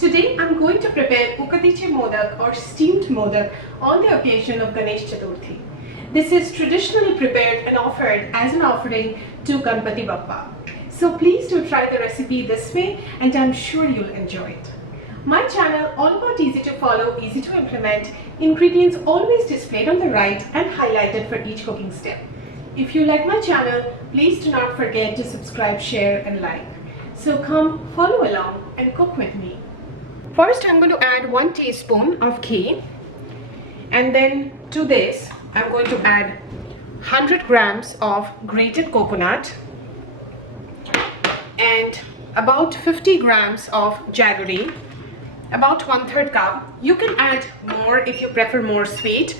Today I'm going to prepare Ukadiche Modak or steamed Modak on the occasion of Ganesh Chaturthi. This is traditionally prepared and offered as an offering to Ganpati Bappa. So please do try the recipe this way and I'm sure you'll enjoy it. My channel, all about easy to follow, easy to implement, ingredients always displayed on the right and highlighted for each cooking step. If you like my channel, please do not forget to subscribe, share and like. So come follow along and cook with me. First I'm going to add 1 teaspoon of ghee, and then to this I'm going to add 100 grams of grated coconut and about 50 grams of jaggery, about 1/3 cup. You can add more if you prefer more sweet.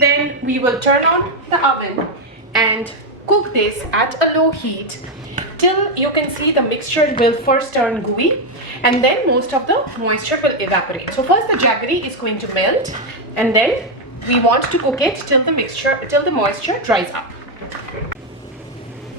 Then we will turn on the oven and cook this at a low heat till you can see the mixture will first turn gooey and then most of the moisture will evaporate. So first the jaggery is going to melt and then we want to cook it till the moisture dries up.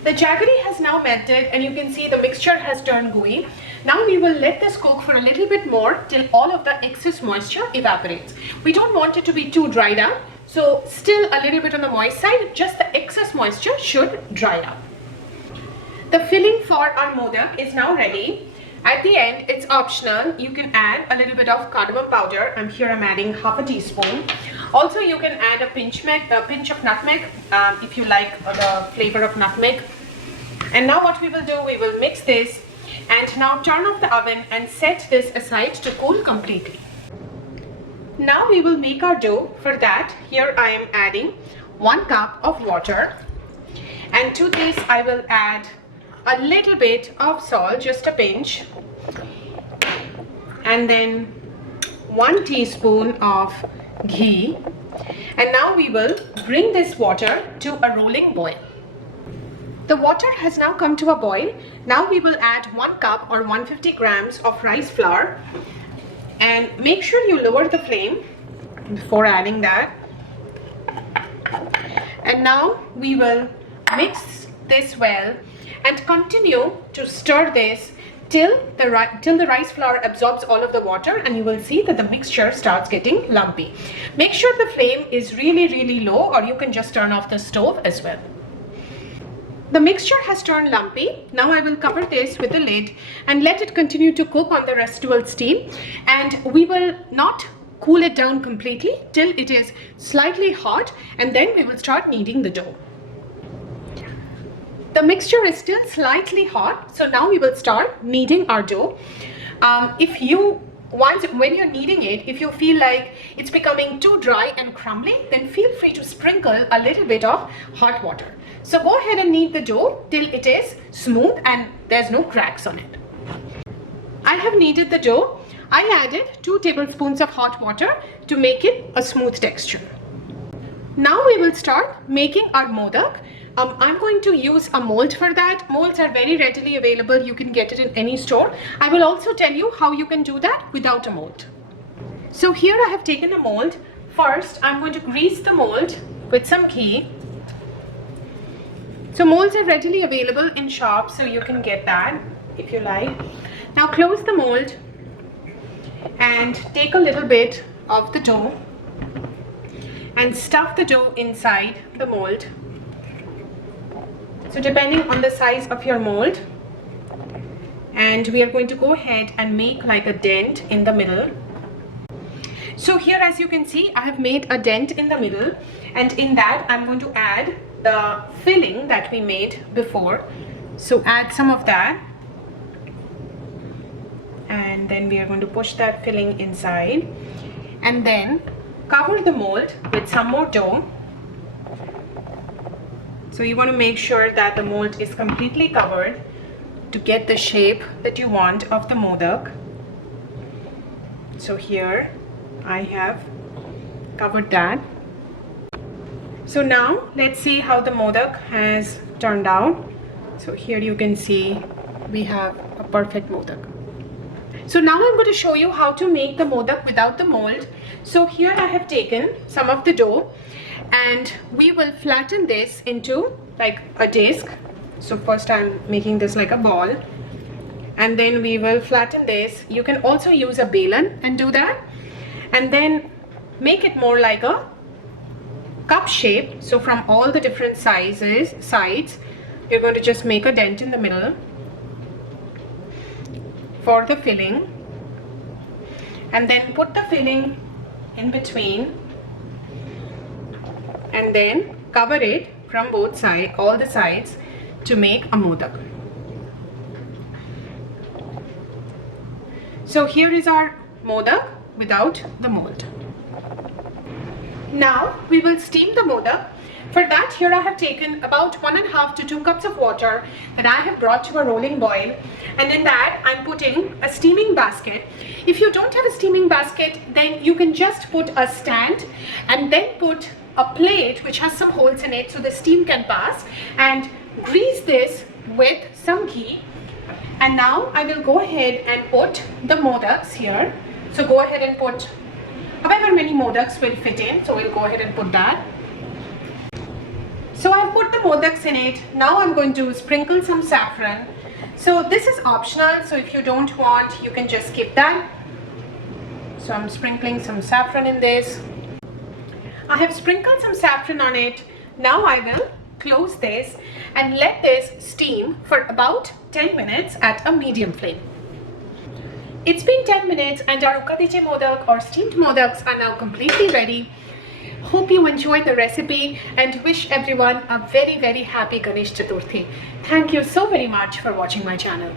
The jaggery has now melted and you can see the mixture has turned gooey. Now we will let this cook for a little bit more till all of the excess moisture evaporates. We don't want it to be too dried up, so still a little bit on the moist side, just the excess moisture should dry up. The filling for our modak is now ready. At the end, it's optional. You can add a little bit of cardamom powder. I'm adding half a teaspoon. Also, you can add a pinch of nutmeg if you like the flavor of nutmeg. And now what we will do, we will mix this and now turn off the oven and set this aside to cool completely. Now we will make our dough. For that, here I am adding 1 cup of water, and to this I will add a little bit of salt, just a pinch, and then 1 teaspoon of ghee. And now we will bring this water to a rolling boil. The water has now come to a boil. Now we will add 1 cup or 150 grams of rice flour, and make sure you lower the flame before adding that. And now we will mix this well and continue to stir this till the rice flour absorbs all of the water, and you will see that the mixture starts getting lumpy. Make sure the flame is really low, or you can just turn off the stove as well. The mixture has turned lumpy. Now I will cover this with a lid and let it continue to cook on the residual steam, and we will not cool it down completely till it is slightly hot, and then we will start kneading the dough. The mixture is still slightly hot, so now we will start kneading our dough. When you're kneading it, if you feel like it's becoming too dry and crumbly, then feel free to sprinkle a little bit of hot water. So go ahead and knead the dough till it is smooth and there's no cracks on it. I have kneaded the dough. I added 2 tablespoons of hot water to make it a smooth texture. Now we will start making our modak. I'm going to use a mold for that. Molds are very readily available. You can get it in any store. I will also tell you how you can do that without a mold. So here I have taken a mold. First, I'm going to grease the mold with some ghee. So molds are readily available in shops, so you can get that if you like. Now close the mold and take a little bit of the dough and stuff the dough inside the mold. So depending on the size of your mold, and we are going to go ahead and make like a dent in the middle. So here, as you can see, I have made a dent in the middle, and in that I'm going to add the filling that we made before. So add some of that, and then we are going to push that filling inside, and then cover the mold with some more dough. So you want to make sure that the mold is completely covered to get the shape that you want of the modak. So here I have covered that. So now let's see how the modak has turned out. So here you can see we have a perfect modak. So now I'm going to show you how to make the modak without the mold. So here I have taken some of the dough and we will flatten this into like a disc. So first I'm making this like a ball, and then we will flatten this. You can also use a balan and do that, and then make it more like a cup shape. So from all the different sides, you're going to just make a dent in the middle for the filling, and then put the filling in between, and then cover it from both sides, all the sides, to make a modak. So here is our modak without the mold. Now we will steam the modak. For that, here I have taken about 1.5 to 2 cups of water that I have brought to a rolling boil, and in that I'm putting a steaming basket. If you don't have a steaming basket, then you can just put a stand and then put a plate which has some holes in it so the steam can pass, and grease this with some ghee. And now I will go ahead and put the modaks here. So go ahead and put however many modaks will fit in. So we'll go ahead and put that. So I've put the modaks in it. Now I'm going to sprinkle some saffron. So this is optional, so if you don't want, you can just skip that. So I'm sprinkling some saffron in this. I have sprinkled some saffron on it. Now I will close this and let this steam for about 10 minutes at a medium flame. It's been 10 minutes and our Ukadiche modak or steamed modaks are now completely ready. Hope you enjoyed the recipe and wish everyone a very happy Ganesh Chaturthi. Thank you so very much for watching my channel.